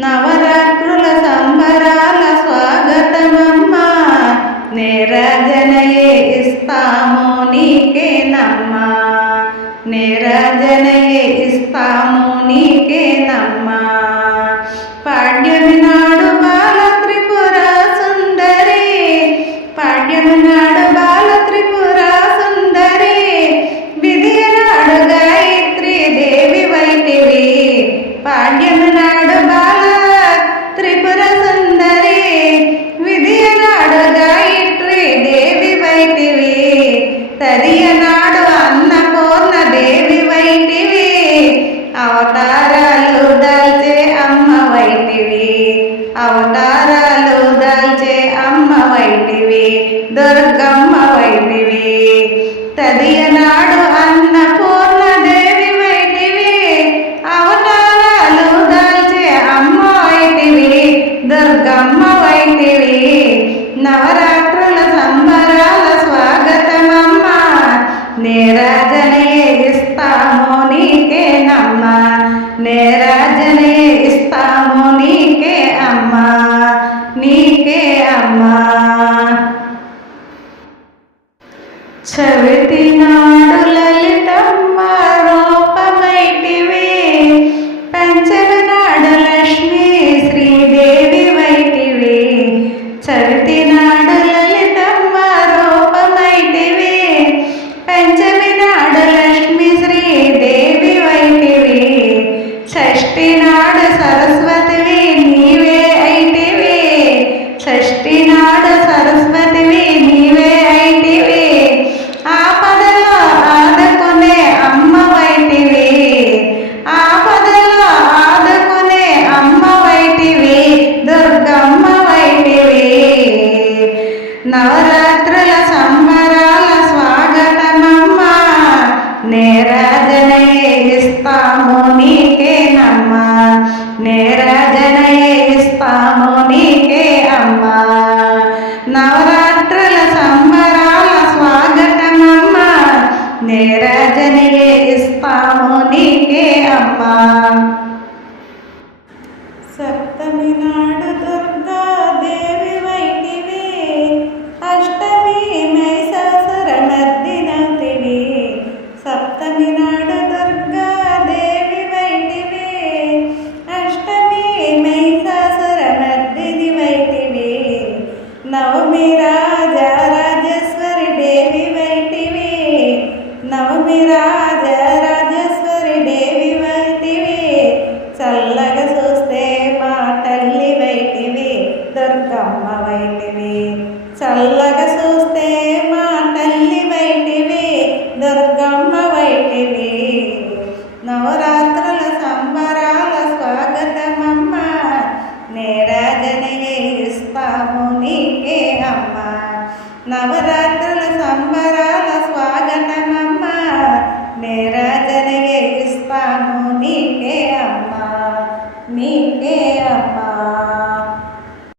నవరాత్రుల సంబరాల స్వాగతమమ్మా. నిరజనయే ఇస్తాము నీకేనమ్మా నిరజనయే ఇస్తాము నీకేనమ్మా వైటివి. అవతారాలు దాల్చే అమ్మ వైటివి. దుర్గమ్మ వైటివి. తదియ నాడు అన్నపూర్ణ దేవి వైటివి. అవతారాలు దాల్చే అమ్మ వైటివి. దుర్గమ్మ వైటివి. నవరాత్రుల సంబరాల స్వాగతమమ్మ. నేరాజనే ఇస్తాము నీకేనమ్మా నేరాజనే చవితి నాడు లలితమ్మ రూపమైటివి పంచమి నాడు లక్ష్మి శ్రీదేవి వైటివి చవితి నాడు లలితమ్మ రూపమైటివి పంచమి నాడు లక్ష్మి శ్రీదేవి వైటివి షష్ఠి నాడు సరస్వతివి నీవే అయిటివి షష్ఠి నాడు సరస్వతి నేరాజనే ఇస్తాము నీకేనమ్మా నేరాజనే ఇస్తాము నీకే అమ్మ. నవరాత్రుల సంబరాల స్వాగతమమ్మ. నేరాజనే ఇస్తాము నీకే అమ్మ. సప్తమి నాడు చల్లగా చూస్తే మా తల్లి వైటివి దుర్గమ్మ వైటివి నవరాత్రుల సంబరాల స్వాగతమమ్మ నేరాజనే ఇస్తాము నీకే అమ్మ. నవరాత్రుల